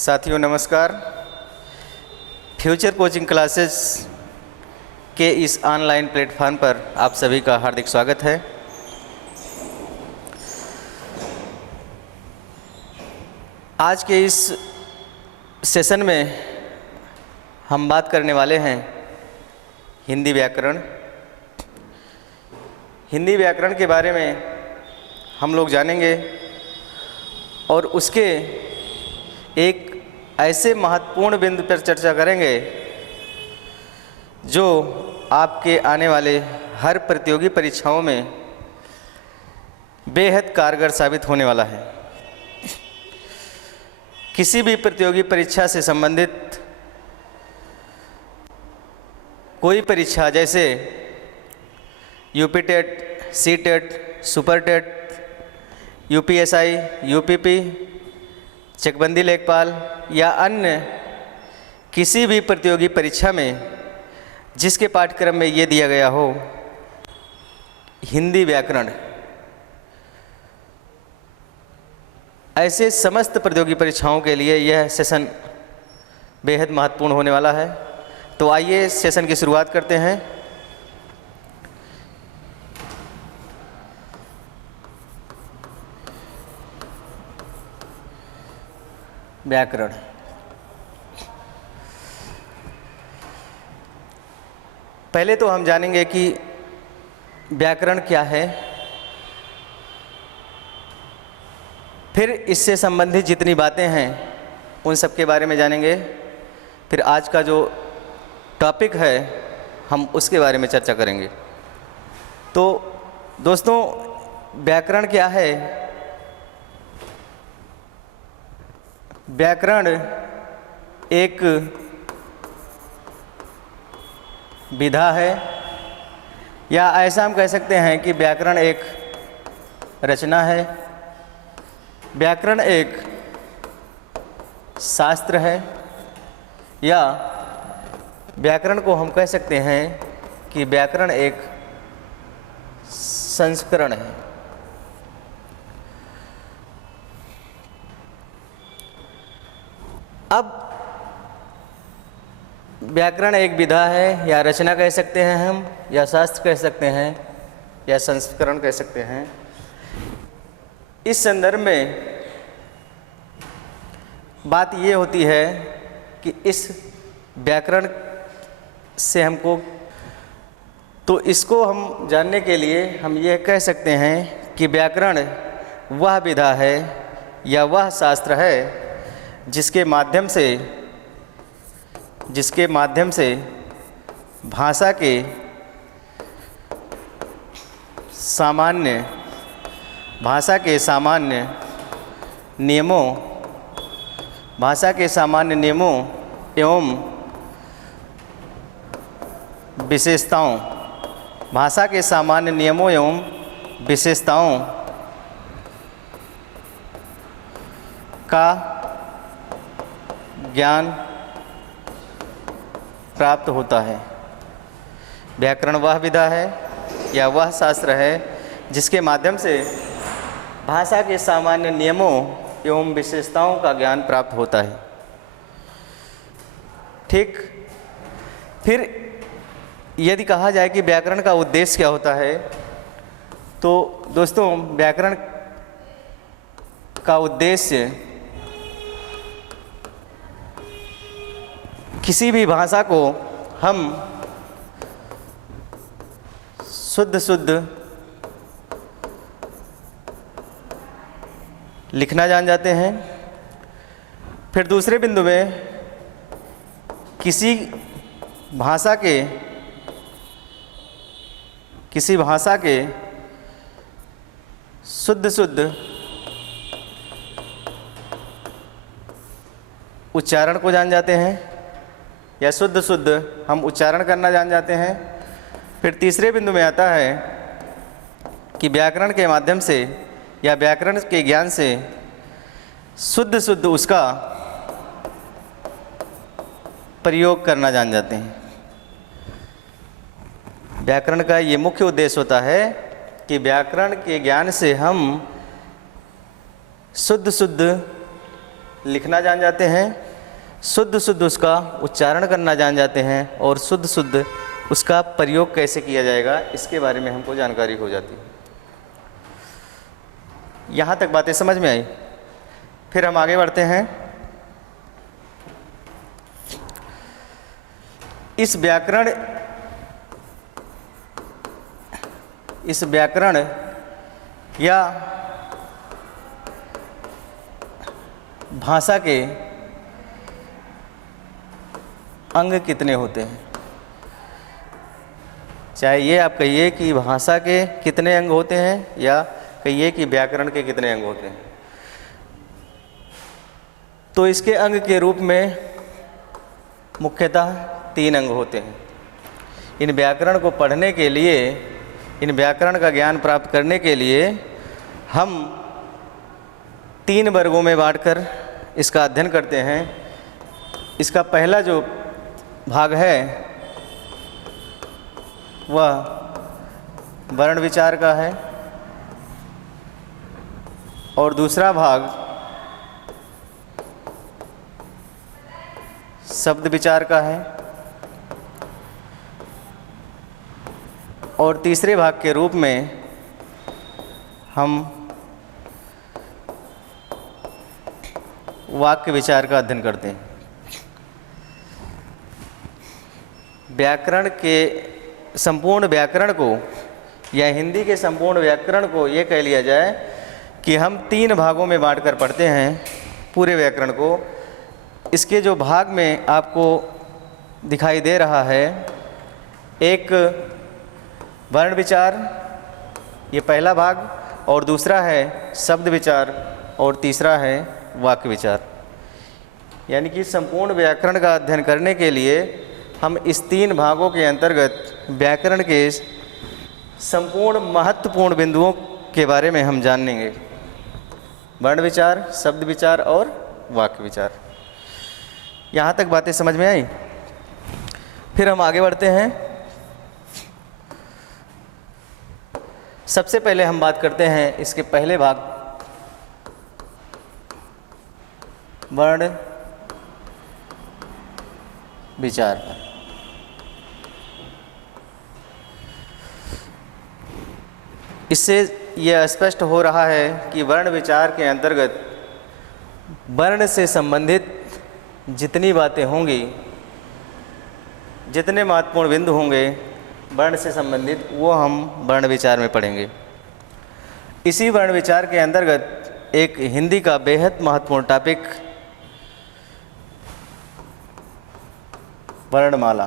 साथियों नमस्कार। Future coaching classes के इस ऑनलाइन प्लेटफॉर्म पर आप सभी का हार्दिक स्वागत है। आज के इस सेशन में हम बात करने वाले हैं हिंदी व्याकरण। हिंदी व्याकरण के बारे में हम लोग जानेंगे और उसके एक ऐसे महत्वपूर्ण बिंदु पर चर्चा करेंगे जो आपके आने वाले हर प्रतियोगी परीक्षाओं में बेहद कारगर साबित होने वाला है। किसी भी प्रतियोगी परीक्षा से संबंधित कोई परीक्षा जैसे UP TET, C TET, super TET, UPSI, UPP, चकबंदी लेखपाल या अन्य किसी भी प्रतियोगी परीक्षा में जिसके पाठ्यक्रम में ये दिया गया हो हिंदी व्याकरण, ऐसे समस्त प्रतियोगी परीक्षाओं के लिए यह सेशन बेहद महत्वपूर्ण होने वाला है। तो आइए सेशन की शुरुआत करते हैं। व्याकरण। पहले तो हम जानेंगे कि व्याकरण क्या है, फिर इससे संबंधित जितनी बातें हैं उन सब के बारे में जानेंगे, फिर आज का जो टॉपिक है हम उसके बारे में चर्चा करेंगे। तो दोस्तों, व्याकरण क्या है? व्याकरण एक विधा है, या ऐसा हम कह सकते हैं कि व्याकरण एक रचना है। व्याकरण एक शास्त्र है, या व्याकरण को हम कह सकते हैं कि व्याकरण एक संस्करण है। अब व्याकरण एक विधा है, या रचना कह सकते हैं हम, या शास्त्र कह सकते हैं, या संस्करण कह सकते हैं। इस संदर्भ में बात ये होती है कि इस व्याकरण से हमको, तो इसको हम जानने के लिए हम ये कह सकते हैं कि व्याकरण वह विधा है या वह शास्त्र है जिसके माध्यम से भाषा के सामान्य नियमों एवं विशेषताओं का ज्ञान प्राप्त होता है। व्याकरण वह विधा है या वह शास्त्र है जिसके माध्यम से भाषा के सामान्य नियमों एवं विशेषताओं का ज्ञान प्राप्त होता है। ठीक। फिर यदि कहा जाए कि व्याकरण का उद्देश्य क्या होता है, तो दोस्तों व्याकरण का उद्देश्य किसी भी भाषा को हम शुद्ध लिखना जान जाते हैं। फिर दूसरे बिंदु में किसी भाषा के शुद्ध उच्चारण को जान जाते हैं, या शुद्ध हम उच्चारण करना जान जाते हैं। फिर तीसरे बिंदु में आता है कि व्याकरण के माध्यम से या व्याकरण के ज्ञान से शुद्ध उसका प्रयोग करना जान जाते हैं। व्याकरण का ये मुख्य उद्देश्य होता है कि व्याकरण के ज्ञान से हम शुद्ध लिखना जान जाते हैं, शुद्ध शुद्ध उसका उच्चारण करना जान जाते हैं और शुद्ध शुद्ध उसका प्रयोग कैसे किया जाएगा इसके बारे में हमको जानकारी हो जाती है। यहाँ तक बातें समझ में आई। फिर हम आगे बढ़ते हैं। इस व्याकरण या भाषा के अंग कितने होते हैं? चाहे ये आप कहिए कि भाषा के कितने अंग होते हैं या कहिए कि व्याकरण के कितने अंग होते हैं, तो इसके अंग के रूप में मुख्यतः 3 अंग होते हैं। इन व्याकरण को पढ़ने के लिए, इन व्याकरण का ज्ञान प्राप्त करने के लिए हम 3 वर्गों में बांटकर इसका अध्ययन करते हैं। इसका पहला जो भाग है वह वर्ण विचार का है और दूसरा भाग शब्द विचार का है और तीसरे भाग के रूप में हम वाक्य विचार का अध्ययन करते हैं। व्याकरण के संपूर्ण व्याकरण को या हिंदी के संपूर्ण व्याकरण को ये कह लिया जाए कि हम 3 भागों में बांटकर पढ़ते हैं पूरे व्याकरण को। इसके जो भाग में आपको दिखाई दे रहा है, एक वर्ण विचार, ये पहला भाग, और दूसरा है शब्द विचार और तीसरा है वाक्य विचार। यानी कि संपूर्ण व्याकरण का अध्ययन करने के लिए हम इस 3 भागों के अंतर्गत व्याकरण के संपूर्ण महत्वपूर्ण बिंदुओं के बारे में हम जानेंगे। वर्ण विचार, शब्द विचार और वाक्य विचार। यहाँ तक बातें समझ में आई। फिर हम आगे बढ़ते हैं। सबसे पहले हम बात करते हैं इसके पहले भाग वर्ण विचार पर। इससे यह स्पष्ट हो रहा है कि वर्ण विचार के अंतर्गत वर्ण से संबंधित जितनी बातें होंगी, जितने महत्वपूर्ण बिंदु होंगे वर्ण से संबंधित, वो हम वर्ण विचार में पढ़ेंगे। इसी वर्ण विचार के अंतर्गत एक हिंदी का बेहद महत्वपूर्ण टॉपिक वर्णमाला।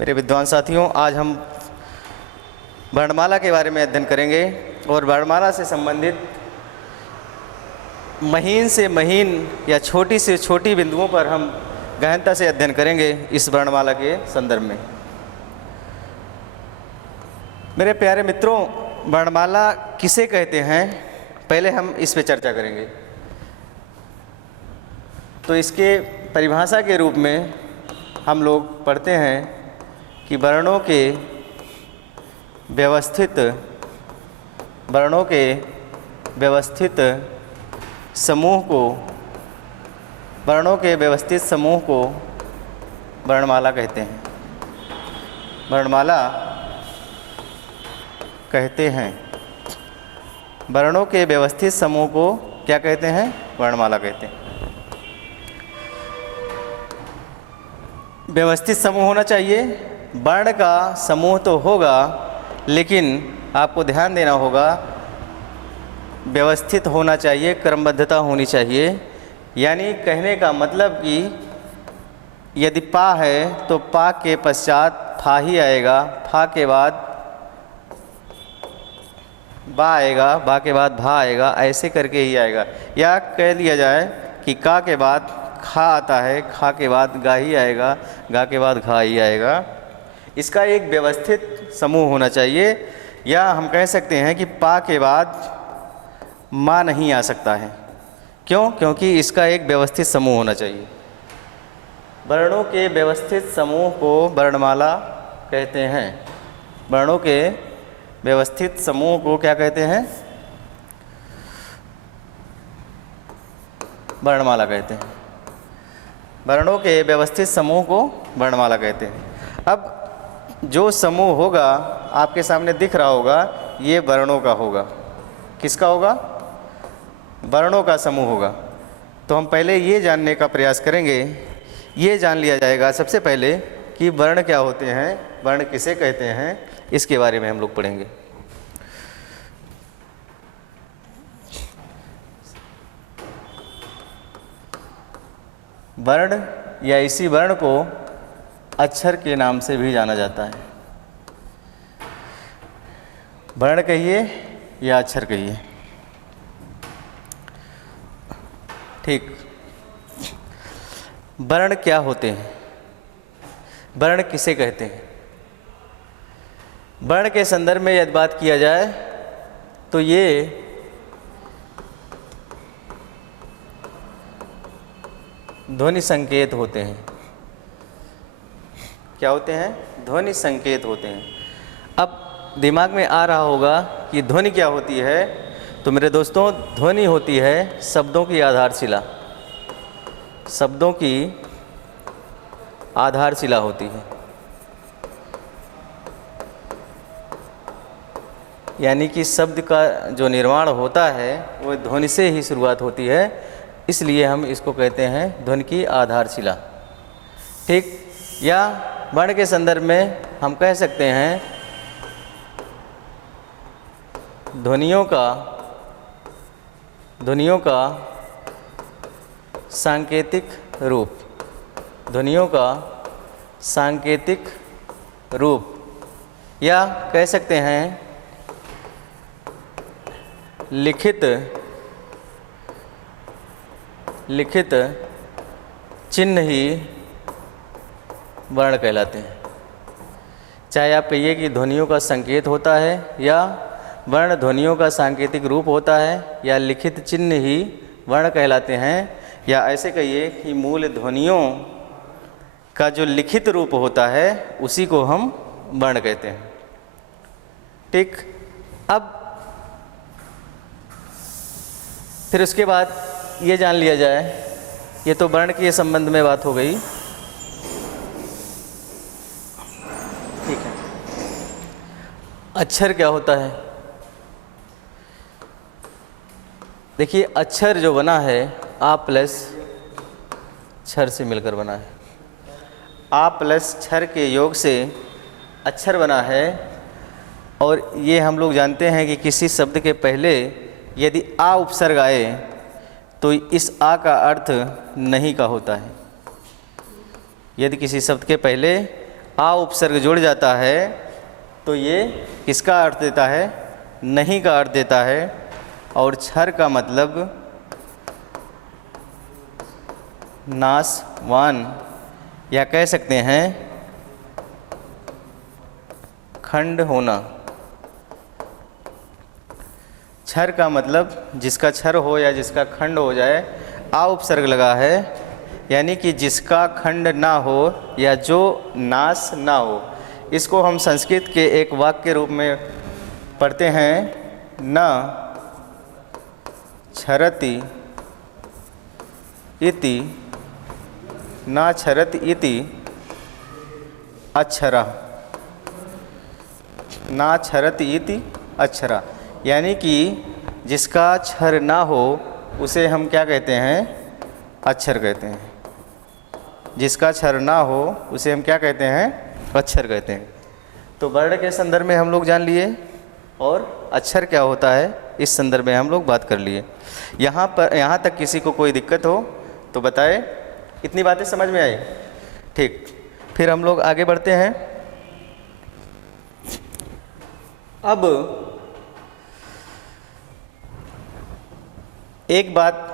मेरे विद्वान साथियों, आज हम वर्णमाला के बारे में अध्ययन करेंगे और वर्णमाला से संबंधित महीन से महीन या छोटी से छोटी बिंदुओं पर हम गहनता से अध्ययन करेंगे इस वर्णमाला के संदर्भ में। मेरे प्यारे मित्रों, वर्णमाला किसे कहते हैं, पहले हम इस पे चर्चा करेंगे। तो इसके परिभाषा के रूप में हम लोग पढ़ते हैं कि वर्णों के व्यवस्थित समूह को वर्णमाला कहते हैं। वर्णमाला कहते हैं। वर्णों के व्यवस्थित समूह को क्या कहते हैं? वर्णमाला कहते हैं। व्यवस्थित समूह होना चाहिए। वर्ण का समूह तो होगा, लेकिन आपको ध्यान देना होगा व्यवस्थित होना चाहिए, क्रमबद्धता होनी चाहिए। यानी कहने का मतलब कि यदि पा है तो पा के पश्चात फा ही आएगा, फा के बाद बा आएगा, बा के बाद भा आएगा, ऐसे करके ही आएगा। या कह लिया जाए कि का के बाद खा आता है, खा के बाद गा ही आएगा, गा के बाद घा ही आएगा। इसका एक व्यवस्थित समूह होना चाहिए। या हम कह सकते हैं कि पा के बाद माँ नहीं आ सकता है। क्यों? क्योंकि इसका एक व्यवस्थित समूह होना चाहिए। वर्णों के व्यवस्थित समूह को वर्णमाला कहते हैं। वर्णों के व्यवस्थित समूह को क्या कहते हैं? वर्णमाला कहते हैं। वर्णों के व्यवस्थित समूह को वर्णमाला कहते हैं। अब जो समूह होगा आपके सामने दिख रहा होगा, ये वर्णों का होगा। किसका होगा? वर्णों का समूह होगा। तो हम पहले ये जानने का प्रयास करेंगे, ये जान लिया जाएगा सबसे पहले कि वर्ण क्या होते हैं, वर्ण किसे कहते हैं, इसके बारे में हम लोग पढ़ेंगे। वर्ण या इसी वर्ण को अक्षर के नाम से भी जाना जाता है। वर्ण कहिए या अक्षर कहिए, ठीक। वर्ण क्या होते हैं, वर्ण किसे कहते हैं? वर्ण के संदर्भ में यदि बात किया जाए तो ये ध्वनि संकेत होते हैं। क्या होते हैं? ध्वनि संकेत होते हैं। अब दिमाग में आ रहा होगा कि ध्वनि क्या होती है, तो मेरे दोस्तों ध्वनि होती है शब्दों की आधारशिला। शब्दों की आधारशिला होती है, यानी कि शब्द का जो निर्माण होता है वो ध्वनि से ही शुरुआत होती है, इसलिए हम इसको कहते हैं ध्वनि की आधारशिला, ठीक। या वर्ण के संदर्भ में हम कह सकते हैं ध्वनियों का सांकेतिक रूप, ध्वनियों का सांकेतिक रूप, या कह सकते हैं लिखित चिन्ह ही वर्ण कहलाते हैं। चाहे आप कहिए कि ध्वनियों का संकेत होता है, या वर्ण ध्वनियों का सांकेतिक रूप होता है, या लिखित चिन्ह ही वर्ण कहलाते हैं, या ऐसे कहिए कि मूल ध्वनियों का जो लिखित रूप होता है उसी को हम वर्ण कहते हैं, ठीक। अब फिर उसके बाद ये जान लिया जाए, ये तो वर्ण के संबंध में बात हो गई, ठीक है। अक्षर क्या होता है? देखिए अक्षर जो बना है आ प्लस क्षर से मिलकर बना है। आ प्लस क्षर के योग से अक्षर बना है, और ये हम लोग जानते हैं कि किसी शब्द के पहले यदि आ उपसर्ग आए तो इस आ का अर्थ नहीं का होता है। यदि किसी शब्द के पहले आ उपसर्ग जुड़ जाता है तो ये किसका अर्थ देता है? नहीं का अर्थ देता है। और क्षर का मतलब नाशवान, या कह सकते हैं खंड होना। क्षर का मतलब जिसका क्षर हो या जिसका खंड हो जाए, आ उपसर्ग लगा है, यानी कि जिसका खंड ना हो या जो नाश ना हो। इसको हम संस्कृत के एक वाक्य के रूप में पढ़ते हैं, न क्षरति इति, न क्षरति इति अक्षरा, न क्षरति इति अक्षरा, यानी कि जिसका क्षर ना हो उसे हम क्या कहते हैं? अक्षर कहते हैं। जिसका क्षर ना हो उसे हम क्या कहते हैं? अक्षर कहते हैं। तो वर्ण के संदर्भ में हम लोग जान लिए, और अक्षर क्या होता है इस संदर्भ में हम लोग बात कर लिए। यहाँ तक किसी को कोई दिक्कत हो तो बताए। इतनी बातें समझ में आई? ठीक। फिर हम लोग आगे बढ़ते हैं। अब एक बात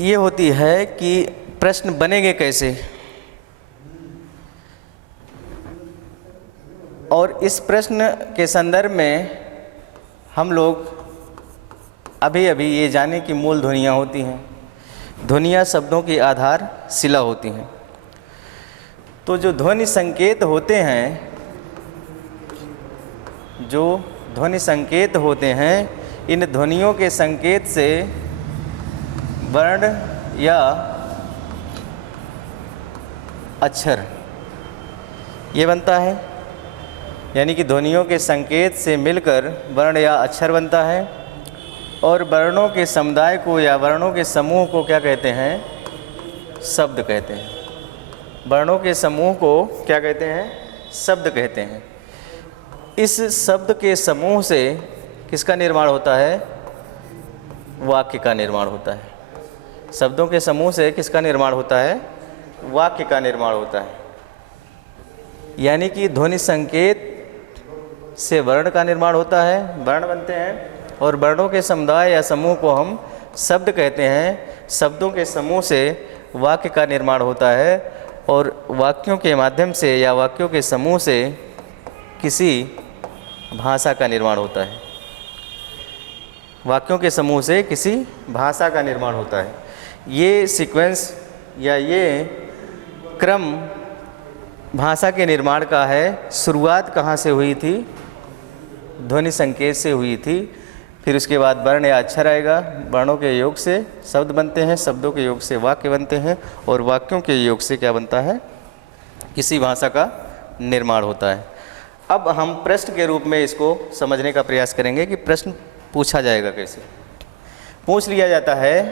ये होती है कि प्रश्न बनेंगे कैसे, और इस प्रश्न के संदर्भ में हम लोग अभी ये जाने की मूल ध्वनियाँ होती हैं। ध्वनियाँ शब्दों की आधार शिला होती हैं। तो जो ध्वनि संकेत होते हैं, इन ध्वनियों के संकेत से वर्ण या अक्षर ये बनता है, यानी कि ध्वनियों के संकेत से मिलकर वर्ण या अक्षर बनता है। और वर्णों के समुदाय को या वर्णों के समूह को क्या कहते हैं? शब्द कहते हैं। वर्णों के समूह को क्या कहते हैं? शब्द कहते हैं। इस शब्द के समूह से किसका निर्माण होता है? वाक्य का निर्माण होता है। शब्दों के समूह से किसका निर्माण होता है? वाक्य का निर्माण होता है। यानी कि ध्वनि संकेत से वर्ण का निर्माण होता है, वर्ण बनते हैं, और वर्णों के समुदाय या समूह को हम शब्द कहते हैं। शब्दों के समूह से वाक्य का निर्माण होता है, और वाक्यों के माध्यम से या वाक्यों के समूह से किसी भाषा का निर्माण होता है। वाक्यों के समूह से किसी भाषा का निर्माण होता है। ये सीक्वेंस या ये क्रम भाषा के निर्माण का है। शुरुआत कहाँ से हुई थी? ध्वनि संकेत से हुई थी। फिर उसके बाद वर्ण या अक्षर आएगा, वर्णों के योग से शब्द बनते हैं, शब्दों के योग से वाक्य बनते हैं, और वाक्यों के योग से क्या बनता है? किसी भाषा का निर्माण होता है। अब हम प्रश्न के रूप में इसको समझने का प्रयास करेंगे कि प्रश्न पूछा जाएगा कैसे। पूछ लिया जाता है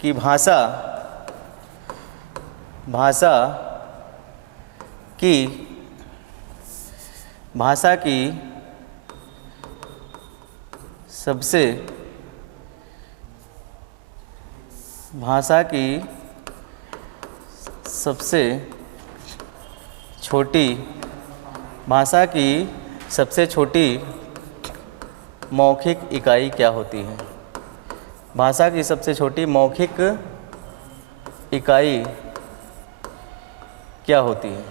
कि भाषा की सबसे छोटी मौखिक इकाई क्या होती है? भाषा की सबसे छोटी मौखिक इकाई क्या होती है?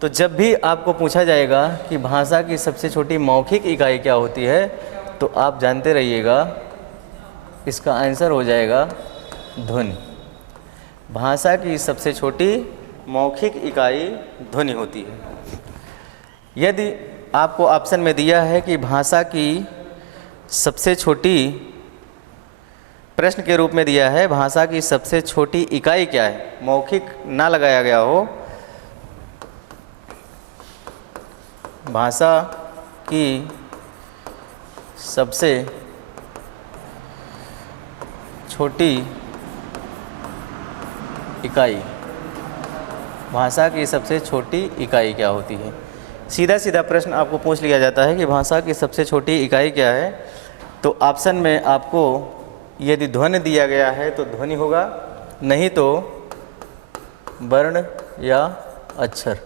तो जब भी आपको पूछा जाएगा कि भाषा की सबसे छोटी मौखिक इकाई क्या होती है, तो आप जानते रहिएगा इसका आंसर हो जाएगा ध्वनि। भाषा की सबसे छोटी मौखिक इकाई ध्वनि होती है। यदि आपको ऑप्शन में दिया है कि भाषा की सबसे छोटी, प्रश्न के रूप में दिया है भाषा की सबसे छोटी इकाई क्या है, मौखिक ना लगाया गया हो, भाषा की सबसे छोटी इकाई, भाषा की सबसे छोटी इकाई क्या होती है? सीधा सीधा प्रश्न आपको पूछ लिया जाता है कि भाषा की सबसे छोटी इकाई क्या है। तो ऑप्शन में आपको यदि ध्वनि दिया गया है तो ध्वनि होगा, नहीं तो वर्ण या अक्षर,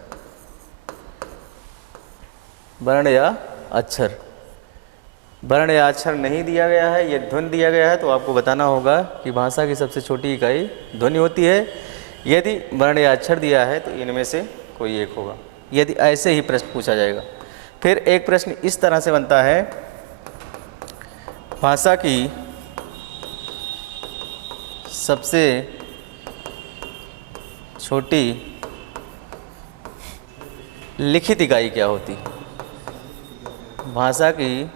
वर्ण या अक्षर। वर्ण या अक्षर नहीं दिया गया है, ये ध्वनि दिया गया है, तो आपको बताना होगा कि भाषा की सबसे छोटी इकाई ध्वनि होती है। यदि वर्ण या अक्षर दिया है तो इनमें से कोई एक होगा, यदि ऐसे ही प्रश्न पूछा जाएगा। फिर एक प्रश्न इस तरह से बनता है, भाषा की सबसे छोटी लिखित इकाई क्या होती है? भाषा की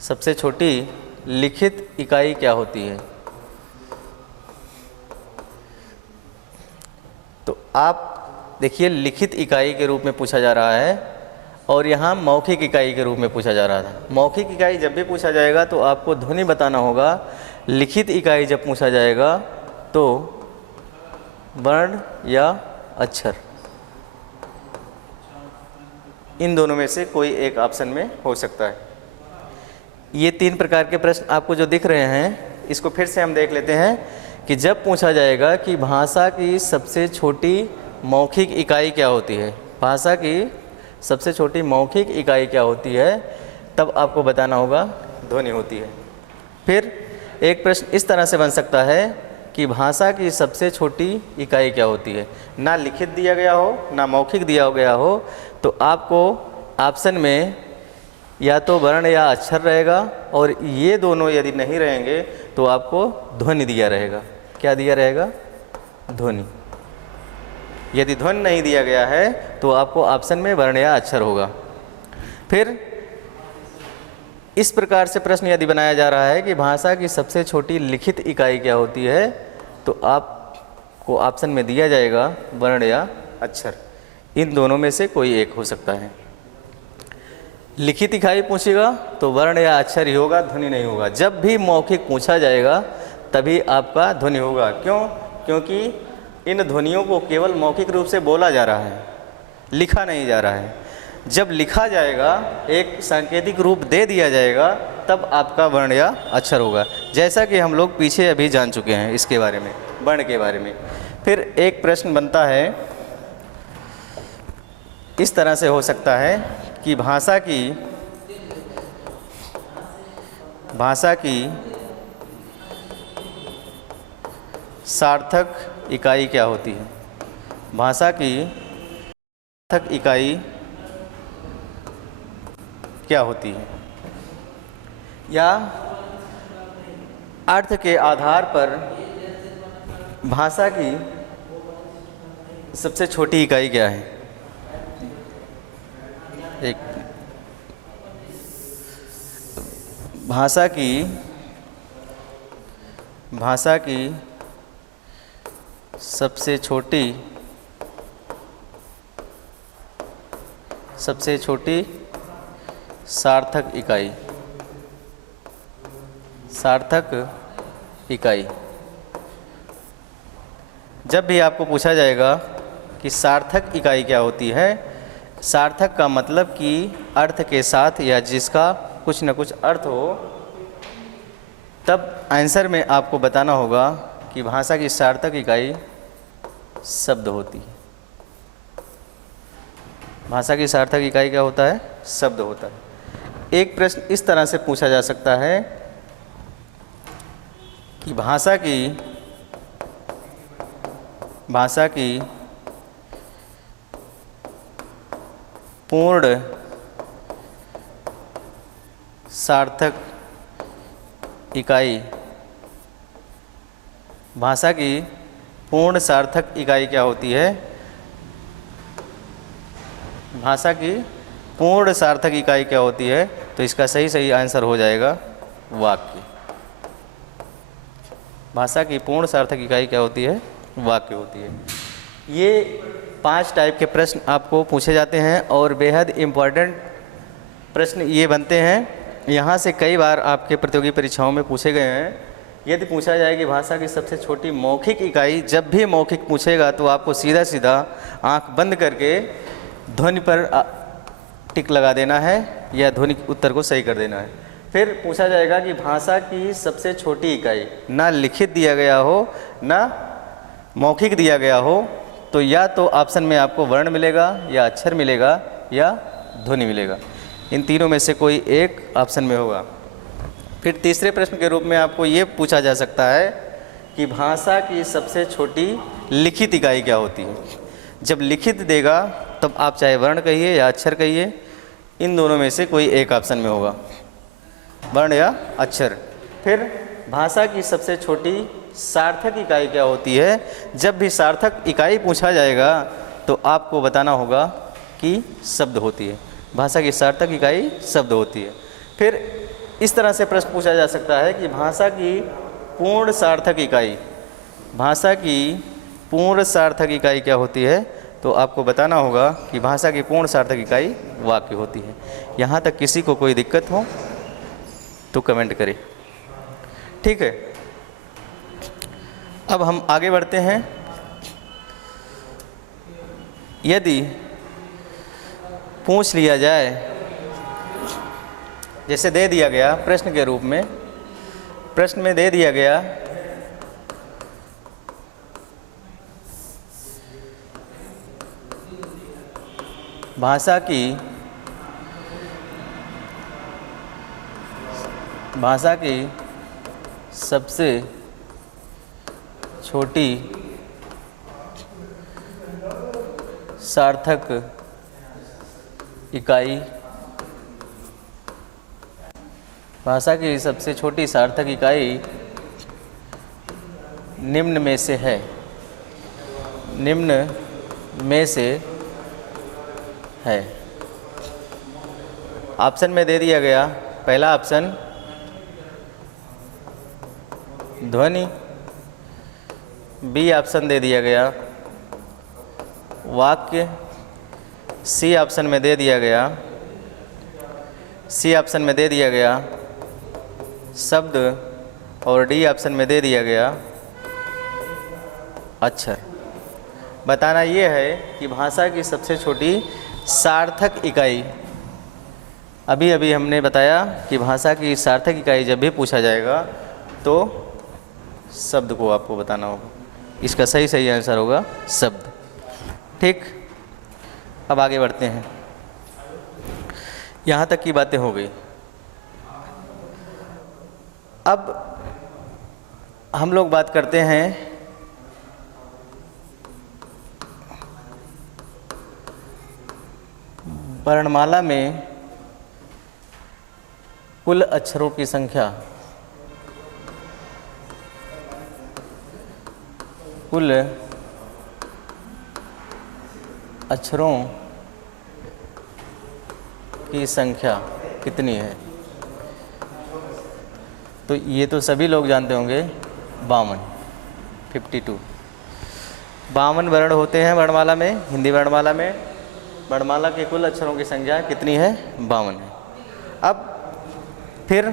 सबसे छोटी लिखित इकाई क्या होती है? तो आप देखिए, लिखित इकाई के रूप में पूछा जा रहा है और यहाँ मौखिक इकाई के रूप में पूछा जा रहा था। मौखिक इकाई जब भी पूछा जाएगा तो आपको ध्वनि बताना होगा। लिखित इकाई जब पूछा जाएगा तो वर्ण या अक्षर, इन दोनों में से कोई एक ऑप्शन में हो सकता है। ये तीन प्रकार के प्रश्न आपको जो दिख रहे हैं, इसको फिर से हम देख लेते हैं कि जब पूछा जाएगा कि भाषा की सबसे छोटी मौखिक इकाई क्या होती है, भाषा की सबसे छोटी मौखिक इकाई क्या होती है, तब आपको बताना होगा ध्वनि होती है। फिर एक प्रश्न इस तरह से बन सकता है कि भाषा की सबसे छोटी इकाई क्या होती है। ना लिखित दिया गया हो ना मौखिक दिया गया हो, तो आपको ऑप्शन में या तो वर्ण या अक्षर रहेगा, और ये दोनों यदि नहीं रहेंगे तो आपको ध्वनि दिया रहेगा। क्या दिया रहेगा? ध्वनि। यदि ध्वनि नहीं दिया गया है तो आपको ऑप्शन में वर्ण या अक्षर होगा। फिर इस प्रकार से प्रश्न यदि बनाया जा रहा है कि भाषा की सबसे छोटी लिखित इकाई क्या होती है, तो आपको ऑप्शन में दिया जाएगा वर्ण या अक्षर। इन दोनों में से कोई एक हो सकता है। लिखित इकाई पूछेगा तो वर्ण या अक्षर ही होगा, ध्वनि नहीं होगा। जब भी मौखिक पूछा जाएगा तभी आपका ध्वनि होगा। क्यों? क्योंकि इन ध्वनियों को केवल मौखिक रूप से बोला जा रहा है, लिखा नहीं जा रहा है। जब लिखा जाएगा, एक सांकेतिक रूप दे दिया जाएगा, तब आपका वर्ण या अक्षर होगा, जैसा कि हम लोग पीछे अभी जान चुके हैं इसके बारे में, वर्ण के बारे में। फिर एक प्रश्न बनता है, इस तरह से हो सकता है कि भाषा की सार्थक इकाई क्या होती है? भाषा की सार्थक इकाई क्या होती है? या अर्थ के आधार पर भाषा की सबसे छोटी इकाई क्या है? एक भाषा की सबसे छोटी सार्थक इकाई। जब भी आपको पूछा जाएगा कि सार्थक इकाई क्या होती है, सार्थक का मतलब कि अर्थ के साथ या जिसका कुछ न कुछ अर्थ हो, तब आंसर में आपको बताना होगा कि भाषा की सार्थक इकाई शब्द होती है। भाषा की सार्थक इकाई क्या होता है? शब्द होता है। एक प्रश्न इस तरह से पूछा जा सकता है कि भाषा की पूर्ण सार्थक इकाई, भाषा की पूर्ण सार्थक इकाई क्या होती है? भाषा की पूर्ण सार्थक इकाई क्या होती है? तो इसका सही आंसर हो जाएगा वाक्य। भाषा की पूर्ण सार्थक इकाई क्या होती है? वाक्य होती है। ये 5 टाइप के प्रश्न आपको पूछे जाते हैं और बेहद इम्पॉर्टेंट प्रश्न ये बनते हैं। यहाँ से कई बार आपके प्रतियोगी परीक्षाओं में पूछे गए हैं। यदि पूछा जाए कि भाषा की सबसे छोटी मौखिक इकाई, जब भी मौखिक पूछेगा तो आपको सीधा आंख बंद करके ध्वनि पर टिक लगा देना है या ध्वनि उत्तर को सही कर देना है। फिर पूछा जाएगा कि भाषा की सबसे छोटी इकाई, ना लिखित दिया गया हो ना मौखिक दिया गया हो, तो या तो ऑप्शन में आपको वर्ण मिलेगा या अक्षर मिलेगा या ध्वनि मिलेगा। इन तीनों में से कोई एक ऑप्शन में होगा। फिर तीसरे प्रश्न के रूप में आपको ये पूछा जा सकता है कि भाषा की सबसे छोटी लिखित इकाई क्या होती है? जब लिखित देगा तब आप चाहे वर्ण कहिए या अक्षर कहिए, इन दोनों में से कोई एक ऑप्शन में होगा, वर्ण या अक्षर। फिर भाषा की सबसे छोटी सार्थक इकाई क्या होती है? जब भी सार्थक इकाई पूछा जाएगा तो आपको बताना होगा कि शब्द होती है। भाषा की सार्थक इकाई शब्द होती है। फिर इस तरह से प्रश्न पूछा जा सकता है कि भाषा की पूर्ण सार्थक इकाई, भाषा की पूर्ण सार्थक इकाई क्या होती है? तो आपको बताना होगा कि भाषा की पूर्ण सार्थक इकाई वाक्य होती है। यहाँ तक किसी को कोई दिक्कत हो तो कमेंट करें, ठीक है। अब हम आगे बढ़ते हैं। यदि पूछ लिया जाए, जैसे दे दिया गया प्रश्न के रूप में, प्रश्न में दे दिया गया भाषा की सबसे छोटी सार्थक इकाई, भाषा की सबसे छोटी सार्थक इकाई निम्न में से है, निम्न में से है। ऑप्शन में दे दिया गया पहला ऑप्शन ध्वनि, बी ऑप्शन दे दिया गया वाक्य, सी ऑप्शन में दे दिया गया, सी ऑप्शन में दे दिया गया शब्द और डी ऑप्शन में दे दिया गया अक्षर। बताना ये है कि भाषा की सबसे छोटी सार्थक इकाई, अभी अभी हमने बताया कि भाषा की सार्थक इकाई जब भी पूछा जाएगा तो शब्द को आपको बताना होगा। इसका सही आंसर होगा शब्द। ठीक, अब आगे बढ़ते हैं। यहाँ तक की बातें हो गई। अब हम लोग बात करते हैं वर्णमाला में कुल अक्षरों की संख्या, कुल अक्षरों की संख्या कितनी है। तो ये तो सभी लोग जानते होंगे, 52 वर्ण होते हैं वर्णमाला में। हिंदी वर्णमाला में वर्णमाला के कुल अक्षरों की संख्या कितनी है, 52 है। अब फिर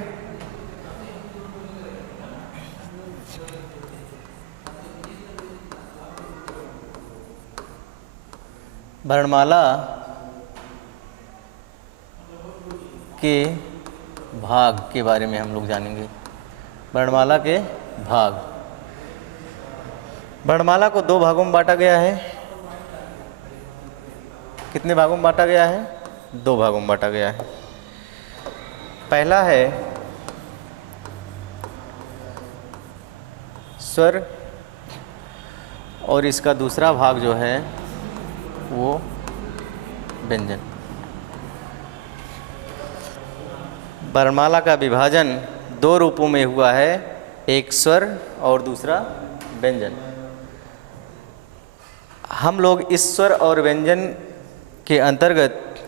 वर्णमाला के भाग के बारे में हम लोग जानेंगे। वर्णमाला के भाग, वर्णमाला को 2 भागों में बांटा गया है। कितने भागों में बांटा गया है, 2 भागों में बांटा गया है। पहला है स्वर और इसका दूसरा भाग जो है वो व्यंजन। वर्णमाला का विभाजन 2 रूपों में हुआ है, एक स्वर और दूसरा व्यंजन। हम लोग इस स्वर और व्यंजन के अंतर्गत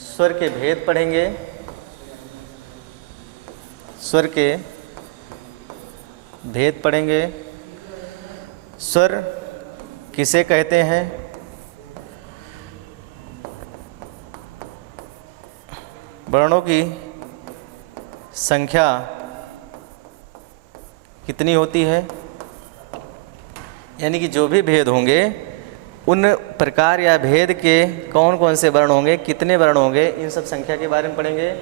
स्वर के भेद पढ़ेंगे। स्वर के भेद पढ़ेंगे। स्वर किसे कहते हैं, वर्णों की संख्या कितनी होती है, यानी कि जो भी भेद होंगे उन प्रकार या भेद के कौन कौन से वर्ण होंगे, कितने वर्ण होंगे, इन सब संख्या के बारे में पढ़ेंगे।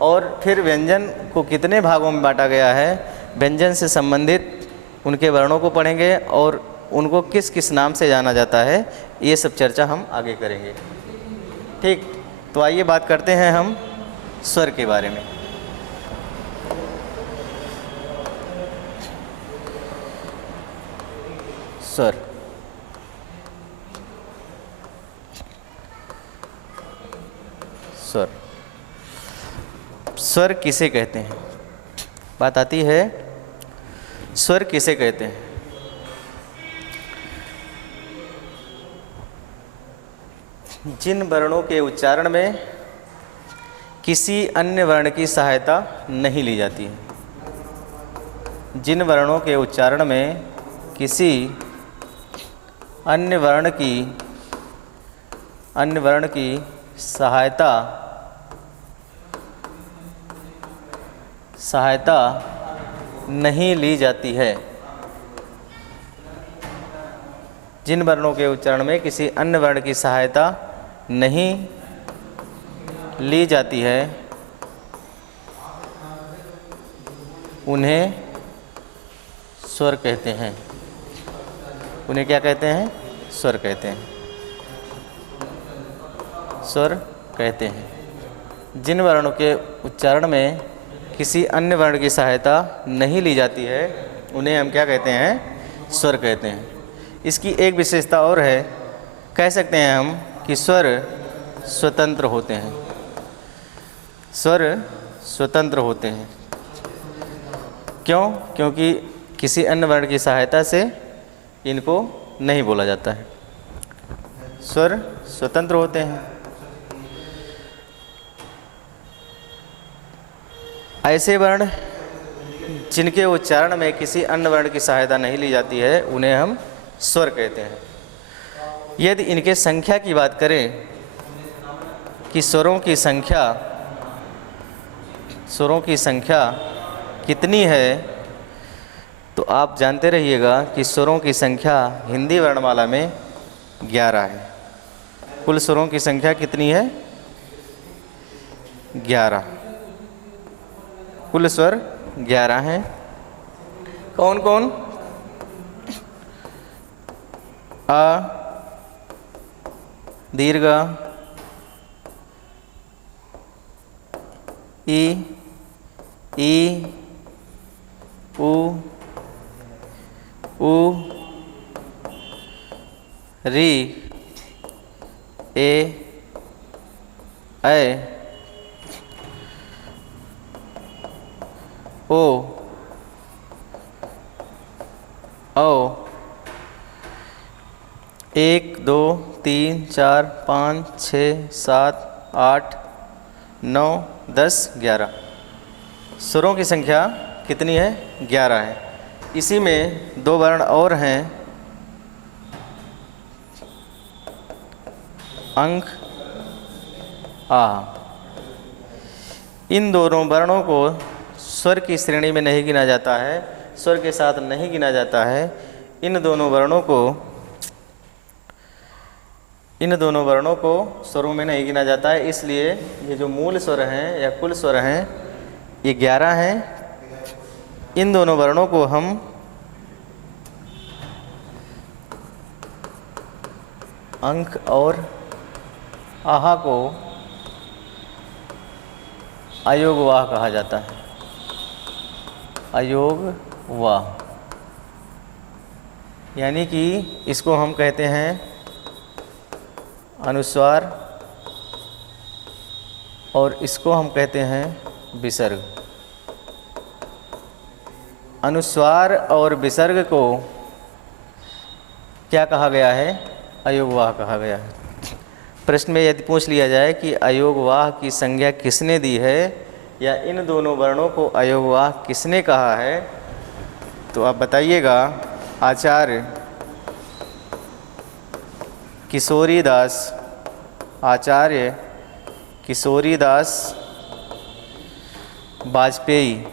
और फिर व्यंजन को कितने भागों में बांटा गया है, व्यंजन से संबंधित उनके वर्णों को पढ़ेंगे और उनको किस किस नाम से जाना जाता है, ये सब चर्चा हम आगे करेंगे। ठीक, तो आइए बात करते हैं हम स्वर के बारे में। स्वर, स्वर, स्वर किसे कहते हैं, बात आती है स्वर किसे कहते हैं। जिन वर्णों के उच्चारण में किसी अन्य वर्ण की सहायता नहीं ली जाती है। जिन वर्णों के उच्चारण में किसी अन्य वर्ण की सहायता नहीं ली जाती है। जिन वर्णों के उच्चारण में किसी अन्य वर्ण की सहायता नहीं ली जाती है उन्हें स्वर कहते हैं। उन्हें क्या कहते हैं, स्वर कहते हैं, स्वर कहते हैं। जिन वर्णों के उच्चारण में किसी अन्य वर्ण की सहायता नहीं ली जाती है उन्हें हम क्या कहते हैं, स्वर कहते हैं। इसकी एक विशेषता और है, कह सकते हैं हम कि स्वर स्वतंत्र होते हैं। स्वर स्वतंत्र होते हैं। क्यों? क्योंकि किसी अन्य वर्ण की सहायता से इनको नहीं बोला जाता है। स्वर स्वतंत्र होते हैं। ऐसे वर्ण जिनके उच्चारण में किसी अन्य वर्ण की सहायता नहीं ली जाती है उन्हें हम स्वर कहते हैं। यदि इनके संख्या की बात करें कि स्वरों की संख्या कितनी है, तो आप जानते रहिएगा कि स्वरों की संख्या हिंदी वर्णमाला में 11 है। कुल स्वरों की संख्या कितनी है? 11। कुल स्वर 11 हैं। कौन कौन? आ, दीर्घ, ई, उ, री, ए, ऐ, ओ, औ। 1 2 3 4 5 6 7 8 9 10 11 स्वरों की संख्या कितनी है? 11 है। इसी में 2 वर्ण और हैं, अंक, आ। इन दोनों वर्णों को स्वर की श्रेणी में नहीं गिना जाता है, स्वर के साथ नहीं गिना जाता है। इन दोनों वर्णों को स्वरों में नहीं गिना जाता है, इसलिए ये जो मूल स्वर हैं या कुल स्वर हैं ये 11 हैं। इन दोनों वर्णों को हम अंक और आहा को अयोगवाह कहा जाता है। अयोगवाह यानी कि इसको हम कहते हैं अनुस्वार और इसको हम कहते हैं विसर्ग। अनुस्वार और विसर्ग को क्या कहा गया है? अयोगवाह कहा गया है। प्रश्न में यदि पूछ लिया जाए कि अयोगवाह की संज्ञा किसने दी है या इन दोनों वर्णों को अयोगवाह किसने कहा है, तो आप बताइएगा आचार्य किशोरीदास वाजपेयी।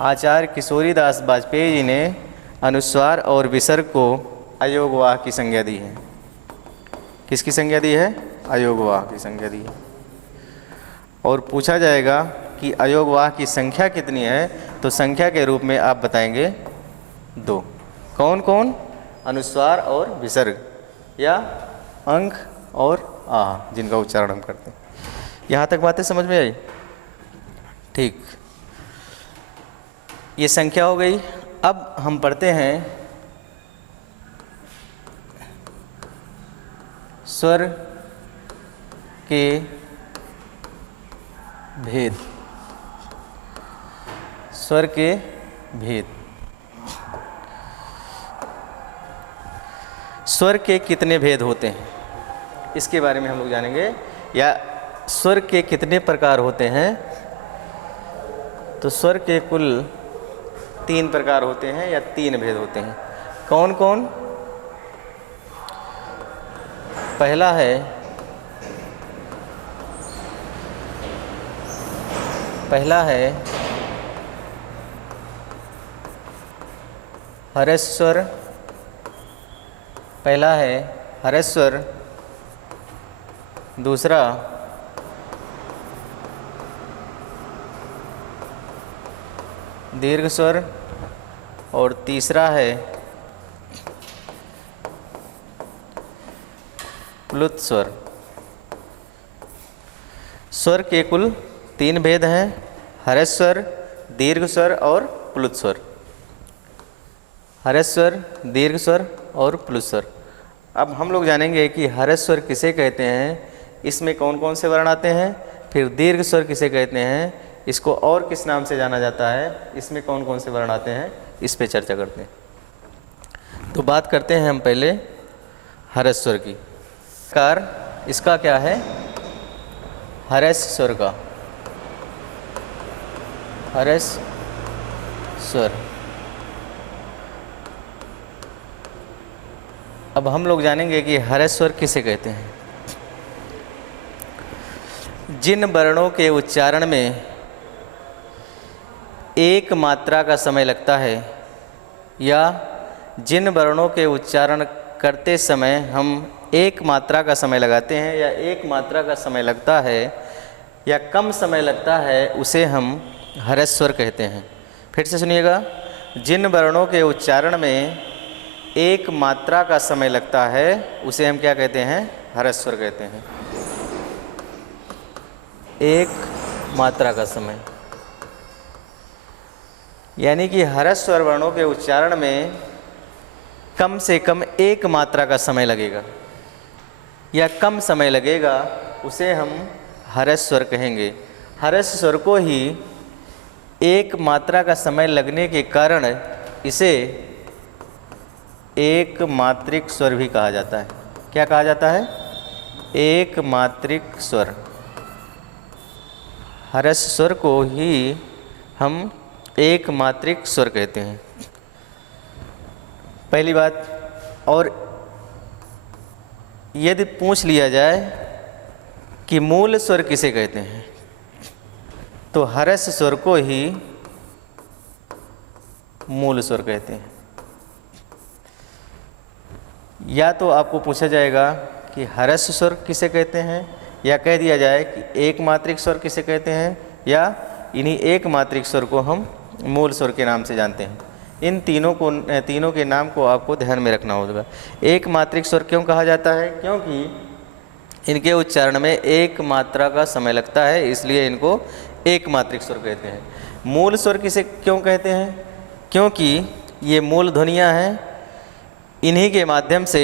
आचार्य किशोरीदास वाजपेयी जी ने अनुस्वार और विसर्ग को अयोगवाह की संज्ञा दी है। किसकी संज्ञा दी है? अयोगवाह की संज्ञा दी है। और पूछा जाएगा कि अयोगवाह की संख्या कितनी है, तो संख्या के रूप में आप बताएंगे 2। कौन कौन? अनुस्वार और विसर्ग या अंक और आ, जिनका उच्चारण हम करते हैं। यहाँ तक बातें समझ में आई? ठीक, ये संख्या हो गई। अब हम पढ़ते हैं स्वर के भेद। स्वर के भेद। स्वर के कितने भेद होते हैं इसके बारे में हम लोग जानेंगे, या स्वर के कितने प्रकार होते हैं। तो स्वर के कुल 3 प्रकार होते हैं या 3 भेद होते हैं। कौन कौन? पहला है हरेस्वर। पहला है हरेस्वर। दूसरा दीर्घ स्वर और तीसरा है प्लुत स्वर। स्वर के कुल 3 भेद हैं, हरेस्वर, दीर्घ स्वर और प्लुत स्वर। हरेस्वर, दीर्घ स्वर और प्लुत स्वर। अब हम लोग जानेंगे कि हरेस्वर किसे कहते हैं, इसमें कौन कौन से वर्ण आते हैं, फिर दीर्घ स्वर किसे कहते हैं, इसको और किस नाम से जाना जाता है, इसमें कौन कौन से वर्ण आते हैं, इस पे चर्चा करते हैं। तो बात करते हैं हम पहले हरेस्वर की। कार इसका क्या है? हरेस स्वर का। हरस स्वर। अब हम लोग जानेंगे कि हरस स्वर किसे कहते हैं। जिन वर्णों के उच्चारण में एक मात्रा का समय लगता है या जिन वर्णों के उच्चारण करते समय हम एक मात्रा का समय लगाते हैं या एक मात्रा का समय लगता है या कम समय लगता है, उसे हम हरस स्वर कहते हैं। फिर से सुनिएगा, जिन वर्णों के उच्चारण में एक मात्रा का समय लगता है उसे हम क्या कहते हैं? हरस स्वर कहते हैं। एक मात्रा का समय, यानी कि हरस स्वर वर्णों के उच्चारण में कम से कम एक मात्रा का समय लगेगा या कम समय लगेगा, उसे हम हरस स्वर कहेंगे। हरस स्वर को ही एक मात्रा का समय लगने के कारण इसे एक मात्रिक स्वर भी कहा जाता है। क्या कहा जाता है? एक मात्रिक स्वर। हरस स्वर को ही हम एक मात्रिक स्वर कहते हैं, पहली बात। और यदि पूछ लिया जाए कि मूल स्वर किसे कहते हैं, तो हरस स्वर को ही मूल स्वर कहते हैं। या तो आपको पूछा जाएगा कि हरस स्वर किसे कहते हैं, या कह दिया जाए कि एक मात्रिक स्वर किसे कहते हैं, या इन्हीं एक मात्रिक स्वर को हम मूल स्वर के नाम से जानते हैं। इन तीनों के नाम को आपको ध्यान में रखना होगा। एक मात्रिक स्वर क्यों कहा जाता है? क्योंकि इनके उच्चारण में एक मात्रा का समय लगता है, इसलिए इनको एक मात्रिक स्वर कहते हैं। मूल स्वर किसे क्यों कहते हैं? क्योंकि ये मूल ध्वनियाँ हैं, इन्हीं के माध्यम से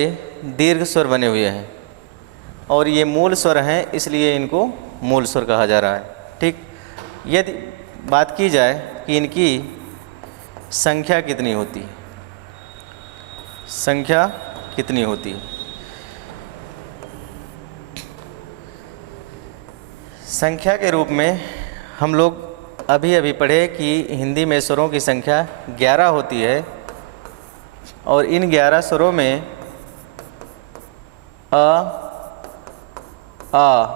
दीर्घ स्वर बने हुए हैं और ये मूल स्वर हैं, इसलिए इनको मूल स्वर कहा जा रहा है। ठीक, यदि बात की जाए कि इनकी संख्या कितनी होती है, संख्या कितनी होती है? संख्या के रूप में हम लोग अभी अभी पढ़े कि हिंदी में स्वरों की संख्या 11 होती है और इन 11 स्वरों में अ, आ,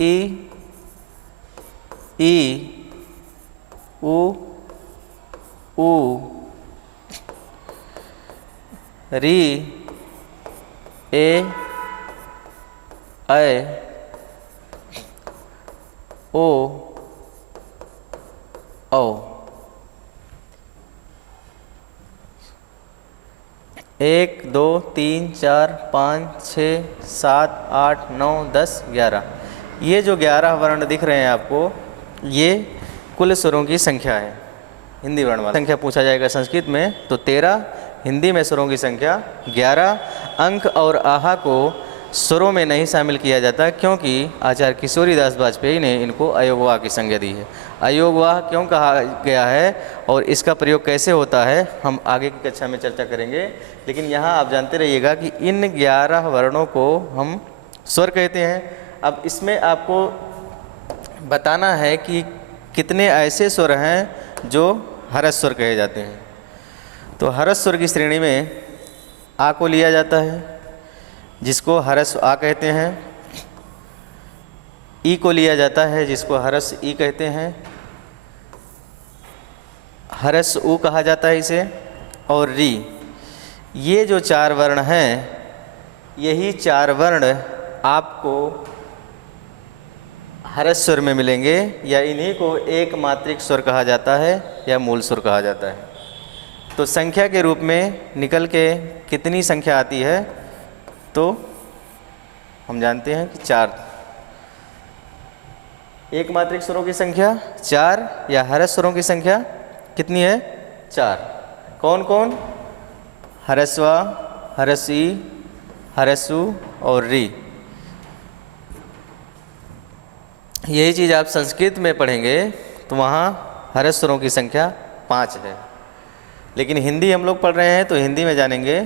ई, उ, री, ए, ऐ, ओ, औ। 1 2 3 4 5 6 7 8 9 10 11। ये जो 11 वर्ण दिख रहे हैं आपको, ये कुल स्वरों की संख्या है। हिंदी वर्ण वाला संख्या पूछा जाएगा संस्कृत में तो 13, हिंदी में स्वरों की संख्या 11। अंक और आहा को स्वरों में नहीं शामिल किया जाता क्योंकि आचार्य किशोरीदास वाजपेयी ने इनको अयोगवाह की संज्ञा दी है। अयोगवाह क्यों कहा गया है और इसका प्रयोग कैसे होता है हम आगे की कक्षा में चर्चा करेंगे, लेकिन यहाँ आप जानते रहिएगा कि इन 11 वर्णों को हम स्वर कहते हैं। अब इसमें आपको बताना है कि कितने ऐसे स्वर हैं जो हरस स्वर कहे जाते हैं। तो हरस स्वर की श्रेणी में आ को लिया जाता है, जिसको हरस आ कहते हैं। ई को लिया जाता है, जिसको हरस ई कहते हैं। हरस उ कहा जाता है इसे, और री। ये जो 4 वर्ण हैं, यही 4 वर्ण आपको हरस स्वर में मिलेंगे, या इन्हीं को एक मात्रिक स्वर कहा जाता है या मूल स्वर कहा जाता है। तो संख्या के रूप में निकल के कितनी संख्या आती है, तो हम जानते हैं कि 4। एक मात्रिक स्वरों की संख्या 4 या हरस स्वरों की संख्या कितनी है? 4। कौन कौन? हरस्वा, हरसी, हरसु और री। यही चीज़ आप संस्कृत में पढ़ेंगे तो वहाँ हरस स्वरों की संख्या 5 है, लेकिन हिंदी हम लोग पढ़ रहे हैं तो हिंदी में जानेंगे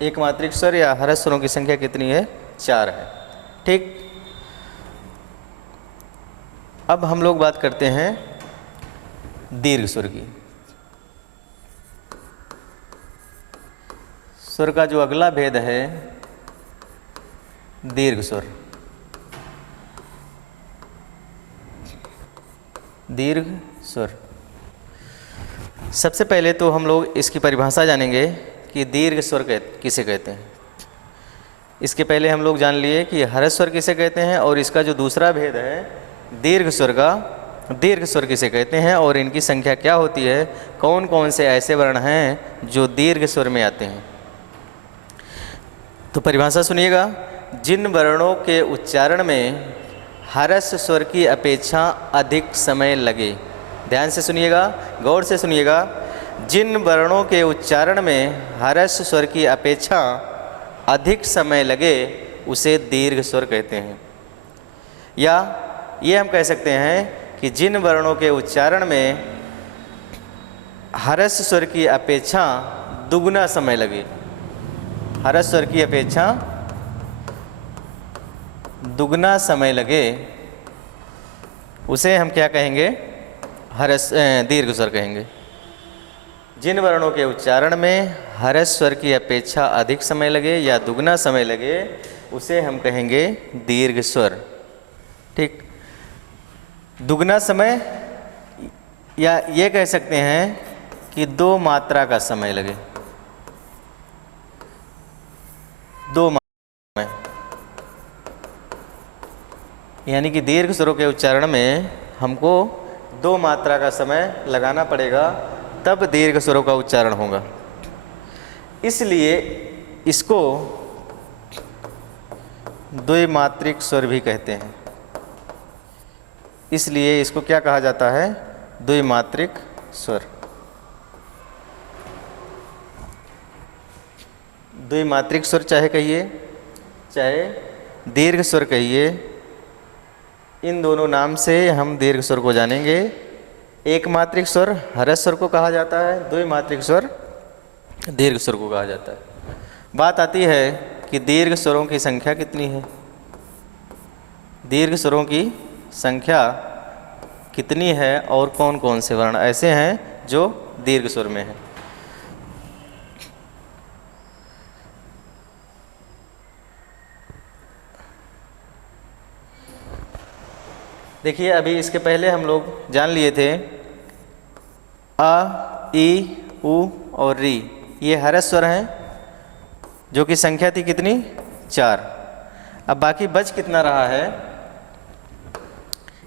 एक मात्रिक स्वर या हरस स्वरों की संख्या कितनी है? 4 है। ठीक, अब हम लोग बात करते हैं दीर्घ स्वर की। स्वर का जो अगला भेद है दीर्घ स्वर। दीर्घ स्वर, सबसे पहले तो हम लोग इसकी परिभाषा जानेंगे कि दीर्घ स्वर किसे कहते हैं। इसके पहले हम लोग जान लिए कि ह्रस्व स्वर किसे कहते हैं, और इसका जो दूसरा भेद है दीर्घ स्वर का, दीर्घ स्वर किसे कहते हैं और इनकी संख्या क्या होती है, कौन कौन से ऐसे वर्ण हैं जो दीर्घ स्वर में आते हैं। तो परिभाषा सुनिएगा, जिन वर्णों के उच्चारण में ह्रस्व स्वर की अपेक्षा अधिक समय लगे, ध्यान से सुनिएगा, गौर से सुनिएगा, जिन वर्णों के उच्चारण में ह्रस्व स्वर की अपेक्षा अधिक समय लगे उसे दीर्घ स्वर कहते हैं। या ये हम कह सकते हैं कि जिन वर्णों के उच्चारण में ह्रस्व स्वर की अपेक्षा दुगना समय लगे, ह्रस्व स्वर की अपेक्षा दुगना समय लगे, उसे हम क्या कहेंगे, दीर्घ स्वर कहेंगे। जिन वर्णों के उच्चारण में ह्रस्व स्वर की अपेक्षा अधिक समय लगे या दुगना समय लगे उसे हम कहेंगे दीर्घ स्वर। ठीक, दुगना समय, या ये कह सकते हैं कि 2 मात्रा का समय लगे, 2 मात्रा में, यानी कि दीर्घ स्वरों के उच्चारण में हमको 2 मात्रा का समय लगाना पड़ेगा, तब दीर्घ स्वरों का उच्चारण होगा। इसलिए इसको द्विमात्रिक स्वर भी कहते हैं। इसलिए इसको क्या कहा जाता है, द्विमात्रिक स्वर। द्विमात्रिक स्वर चाहे कहिए चाहे दीर्घ स्वर कहिए, इन दोनों नाम से हम दीर्घ स्वर को जानेंगे। एक मात्रिक स्वर ह्रस्व स्वर को कहा जाता है, द्विमात्रिक स्वर दीर्घ स्वर को कहा जाता है। बात आती है कि दीर्घ स्वरों की संख्या कितनी है, दीर्घ स्वरों की संख्या कितनी है और कौन कौन से वर्ण ऐसे हैं जो दीर्घ स्वर में हैं। देखिए, अभी इसके पहले हम लोग जान लिए थे अ, ई, उ और री, ये ह्रस्व स्वर हैं जो कि संख्या थी कितनी, 4। अब बाकी बच कितना रहा है,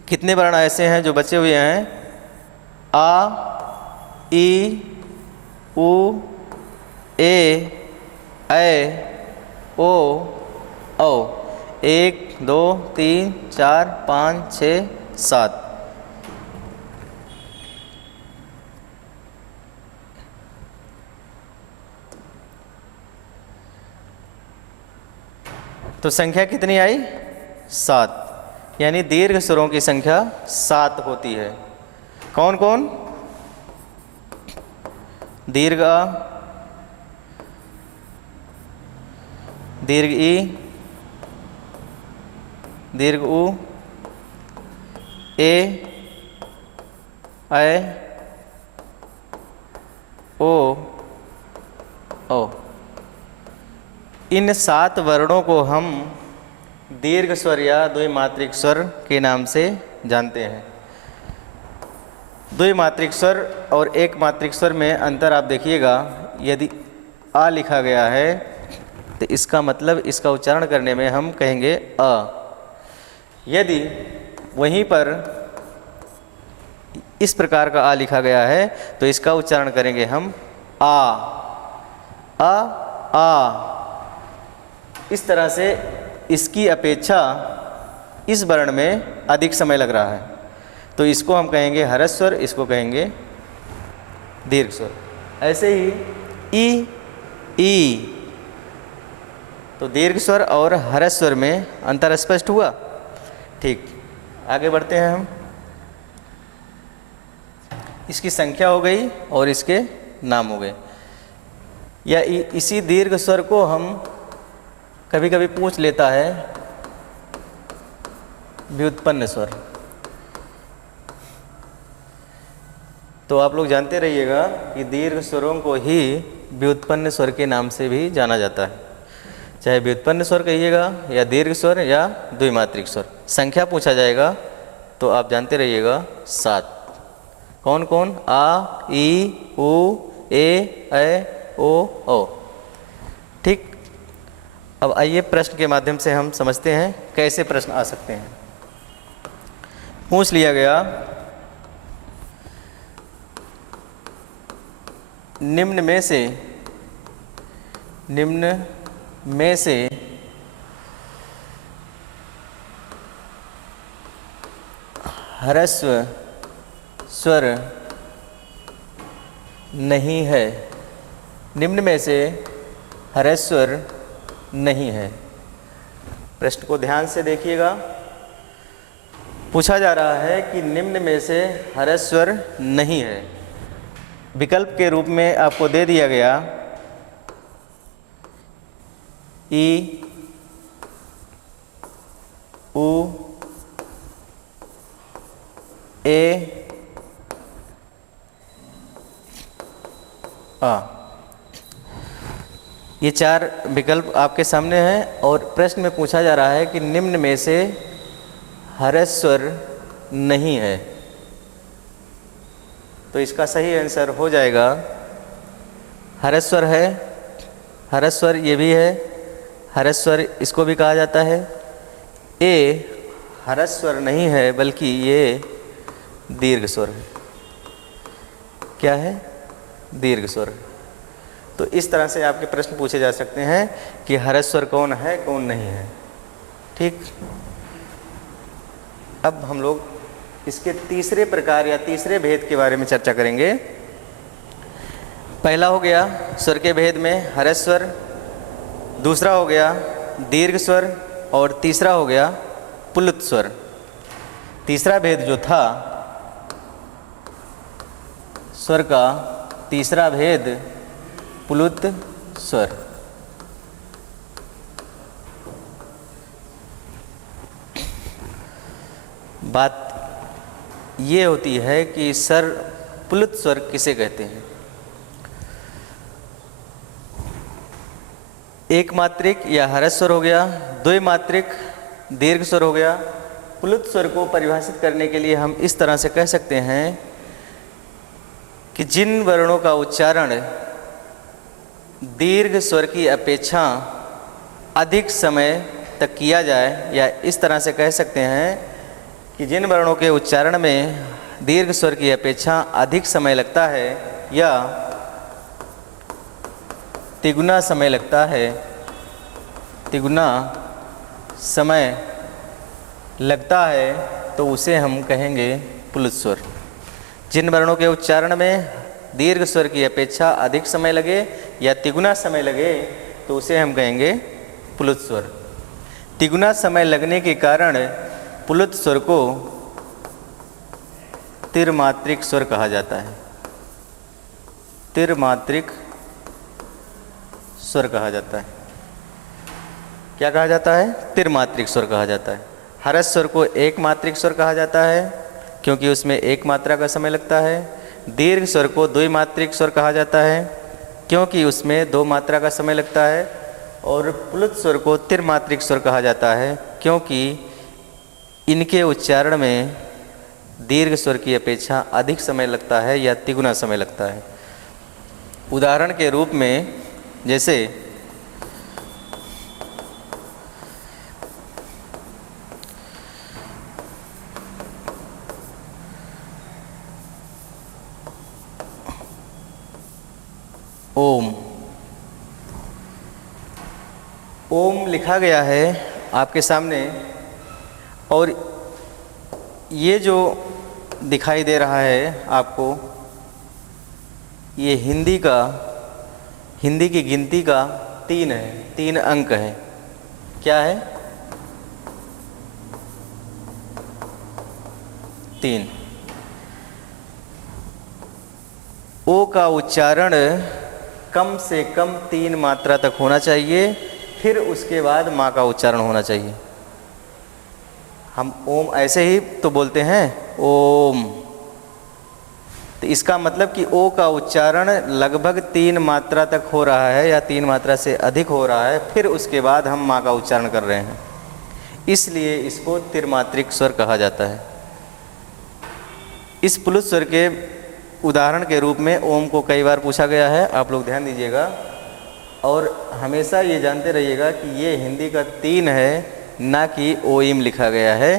कितने वर्ण ऐसे हैं जो बचे हुए हैं, आ, ई, उ, ए, ओ, औ। 1 2 3 4 5 6 7। तो संख्या कितनी आई, 7, यानी दीर्घ स्वरों की संख्या 7 होती है। कौन कौन, दीर्घ अ, दीर्घ ई, दीर्घ उ, ए, ऐ, ओ, औ। इन 7 वर्णों को हम दीर्घ स्वर या द्विमात्रिक स्वर के नाम से जानते हैं। द्विमात्रिक स्वर और एक मात्रिक स्वर में अंतर आप देखिएगा, यदि आ लिखा गया है तो इसका मतलब इसका उच्चारण करने में हम कहेंगे अ। यदि वहीं पर इस प्रकार का आ लिखा गया है तो इसका उच्चारण करेंगे हम आ, अ, आ। इस तरह से इसकी अपेक्षा इस वर्ण में अधिक समय लग रहा है, तो इसको हम कहेंगे ह्रस्व स्वर, इसको कहेंगे दीर्घ स्वर। ऐसे ही ई, तो दीर्घ स्वर और ह्रस्व स्वर में अंतर स्पष्ट हुआ। ठीक, आगे बढ़ते हैं हम। इसकी संख्या हो गई और इसके नाम हो गए। या इसी दीर्घ स्वर को हम कभी कभी पूछ लेता है व्युत्पन्न स्वर। तो आप लोग जानते रहिएगा कि दीर्घ स्वरों को ही व्युत्पन्न स्वर के नाम से भी जाना जाता है, चाहे व्युत्पन्न स्वर कहिएगा या दीर्घ स्वर या द्विमात्रिक स्वर। संख्या पूछा जाएगा तो आप जानते रहिएगा 7। कौन कौन? आ, ई, उ, ए, ऐ, ओ, औ। ठीक। अब आइए प्रश्न के माध्यम से हम समझते हैं कैसे प्रश्न आ सकते हैं। पूछ लिया गया, निम्न में से ह्रस्व स्वर नहीं है। निम्न में से ह्रस्व स्वर नहीं है। प्रश्न को ध्यान से देखिएगा। पूछा जा रहा है कि निम्न में से ह्रस्व स्वर नहीं है। विकल्प के रूप में आपको दे दिया गया ई, उ, ए, आ। ये 4 विकल्प आपके सामने हैं और प्रश्न में पूछा जा रहा है कि निम्न में से ह्रस्व स्वर नहीं है। तो इसका सही आंसर हो जाएगा ह्रस्व स्वर है, ह्रस्व स्वर ये भी है, ह्रस्व स्वर इसको भी कहा जाता है। ए ह्रस्व स्वर नहीं है बल्कि ये दीर्घ स्वर है। क्या है? दीर्घ स्वर। तो इस तरह से आपके प्रश्न पूछे जा सकते हैं कि ह्रस्व स्वर कौन है कौन नहीं है। ठीक। अब हम लोग इसके तीसरे प्रकार या तीसरे भेद के बारे में चर्चा करेंगे। पहला हो गया स्वर के भेद में ह्रस्व स्वर, दूसरा हो गया दीर्घ स्वर और तीसरा हो गया पुल्लित स्वर। तीसरा भेद जो था स्वर का, तीसरा भेद पुल्लित स्वर। बात ये होती है कि सर पुल्लित स्वर किसे कहते हैं। एक मात्रिक या ह्रस्व स्वर हो गया, द्विमात्रिक दीर्घ स्वर हो गया। पुल्लित स्वर को परिभाषित करने के लिए हम इस तरह से कह सकते हैं कि जिन वर्णों का उच्चारण दीर्घ स्वर की अपेक्षा अधिक समय तक किया जाए, या इस तरह से कह सकते हैं कि जिन वर्णों के उच्चारण में दीर्घ स्वर की अपेक्षा अधिक समय लगता है या तिगुना समय लगता है, तिगुना समय लगता है, तो उसे हम कहेंगे पुल्लित स्वर। जिन वर्णों के उच्चारण में दीर्घ स्वर की अपेक्षा अधिक समय लगे या तिगुना समय लगे तो उसे हम कहेंगे पुल्लित स्वर। तिगुना समय लगने के कारण पुल्लित स्वर को त्रिमात्रिक स्वर कहा जाता है। त्रिमात्रिक स्वर कहा जाता है। क्या कहा जाता है? त्रिमात्रिक स्वर कहा जाता है। ह्रस्व स्वर को एक मात्रिक स्वर कहा जाता है क्योंकि उसमें एक मात्रा का समय लगता है। दीर्घ स्वर को द्विमात्रिक स्वर कहा जाता है क्योंकि उसमें 2 मात्रा का समय लगता है। और पुल्लित स्वर को त्रिमात्रिक स्वर कहा जाता है क्योंकि इनके उच्चारण में दीर्घ स्वर की अपेक्षा अधिक समय लगता है या तिगुना समय लगता है। उदाहरण के रूप में जैसे ओम, ओम लिखा गया है आपके सामने और ये जो दिखाई दे रहा है आपको, ये हिंदी की गिनती का 3 है, 3 अंक है। क्या है? 3। ओ का उच्चारण कम से कम 3 मात्रा तक होना चाहिए, फिर उसके बाद माँ का उच्चारण होना चाहिए। हम ओम ऐसे ही तो बोलते हैं ओम, तो इसका मतलब कि ओ का उच्चारण लगभग 3 मात्रा तक हो रहा है या 3 मात्रा से अधिक हो रहा है, फिर उसके बाद हम माँ का उच्चारण कर रहे हैं, इसलिए इसको त्रिमात्रिक स्वर कहा जाता है। इस प्लुत स्वर के उदाहरण के रूप में ओम को कई बार पूछा गया है, आप लोग ध्यान दीजिएगा। और हमेशा ये जानते रहिएगा कि ये हिंदी का 3 है, ना कि ओइम लिखा गया है,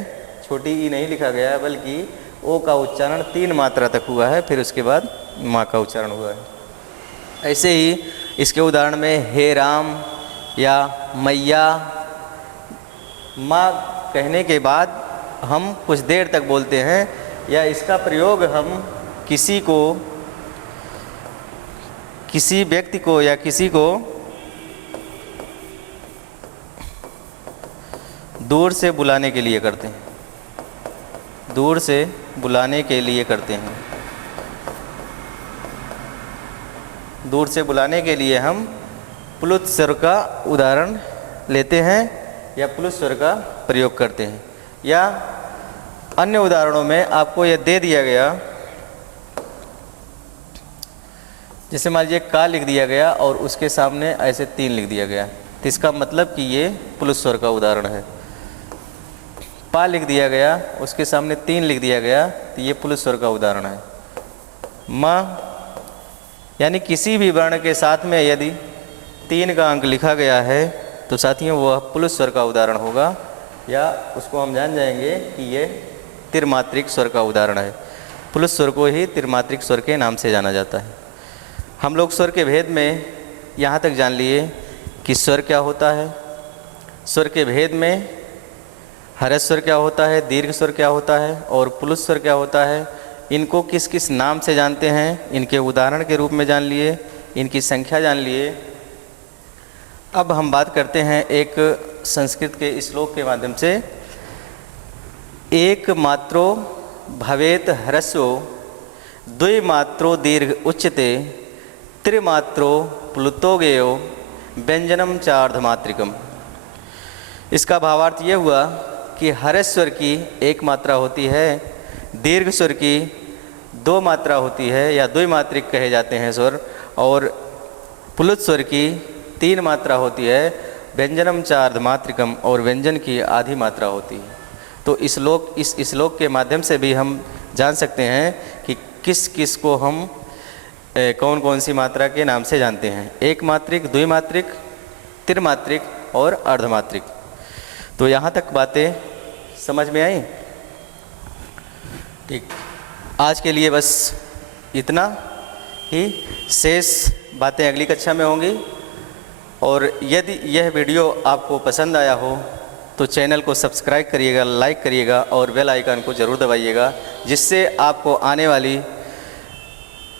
छोटी ई नहीं लिखा गया है, बल्कि ओ का उच्चारण 3 मात्रा तक हुआ है, फिर उसके बाद माँ का उच्चारण हुआ है। ऐसे ही इसके उदाहरण में हे राम या मैया, माँ कहने के बाद हम कुछ देर तक बोलते हैं, या इसका प्रयोग हम किसी व्यक्ति को या किसी को दूर से बुलाने के लिए करते हैं, दूर से बुलाने के लिए करते हैं। दूर से बुलाने के लिए हम प्लुत स्वर का उदाहरण लेते हैं या प्लुत स्वर का प्रयोग करते हैं। या अन्य उदाहरणों में आपको यह दे दिया गया, जैसे मान लीजिए का लिख दिया गया और उसके सामने ऐसे 3 लिख दिया गया, तो इसका मतलब कि ये प्लुत स्वर का उदाहरण है। पा लिख दिया गया, उसके सामने 3 लिख दिया गया, तो ये प्लुत स्वर का उदाहरण है। माँ यानी किसी भी वर्ण के साथ में यदि 3 का अंक लिखा गया है तो साथियों वह प्लुत स्वर का उदाहरण होगा, या उसको हम जान जाएंगे कि ये त्रिमात्रिक स्वर का उदाहरण है। प्लुत स्वर को ही त्रिमात्रिक स्वर के नाम से जाना जाता है। हम लोग स्वर के भेद में यहाँ तक जान लिए कि स्वर क्या होता है, स्वर के भेद में हर्ष स्वर क्या होता है, दीर्घ स्वर क्या होता है और प्लुत स्वर क्या होता है, इनको किस किस नाम से जानते हैं, इनके उदाहरण के रूप में जान लिए, इनकी संख्या जान लिए। अब हम बात करते हैं एक संस्कृत के श्लोक के माध्यम से। एक मात्रो भवेत ह्रस्वो द्विमात्रो दीर्घ उच्यते त्रिमात्रो प्लुतो गेयो व्यंजनम चार्धमात्रिकम। इसका भावार्थ ये हुआ कि हर्ष स्वर की 1 मात्रा होती है, दीर्घ स्वर की 2 मात्रा होती है या द्विमात्रिक कहे जाते हैं स्वर, और प्लुत स्वर की 3 मात्रा होती है, व्यंजनम चार्धमात्रिकम, और व्यंजन की आधी मात्रा होती है। तो इस श्लोक के माध्यम से भी हम जान सकते हैं कि किस किस को हम कौन कौन सी मात्रा के नाम से जानते हैं, 1 मात्रिक, द्विमात्रिक, त्रिमात्रिक और अर्धमात्रिक। तो यहाँ तक बातें समझ में आई? ठीक, आज के लिए बस इतना ही, शेष बातें अगली कक्षा में होंगी। और यदि यह वीडियो आपको पसंद आया हो तो चैनल को सब्सक्राइब करिएगा, लाइक करिएगा और बेल आइकन को ज़रूर दबाइएगा, जिससे आपको आने वाली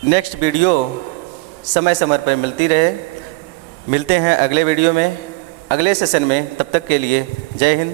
नेक्स्ट वीडियो समय समय पर मिलती रहे। मिलते हैं अगले वीडियो में, अगले सेशन में। तब तक के लिए जय हिंद,